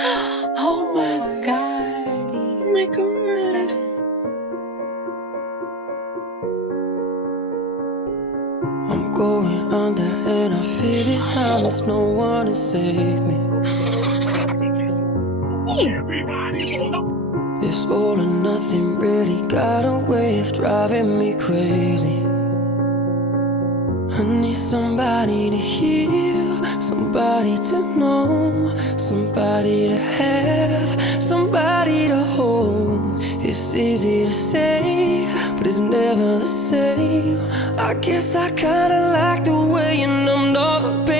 Oh my God. Oh my God. I'm going under and I feel this time there's no one to save me. This all or nothing really got a way of driving me crazy. I need somebody to heal, somebody to know, somebody to have, somebody to hold. It's easy to say, but it's never the same. I guess I kinda like the way you numbed all the pain.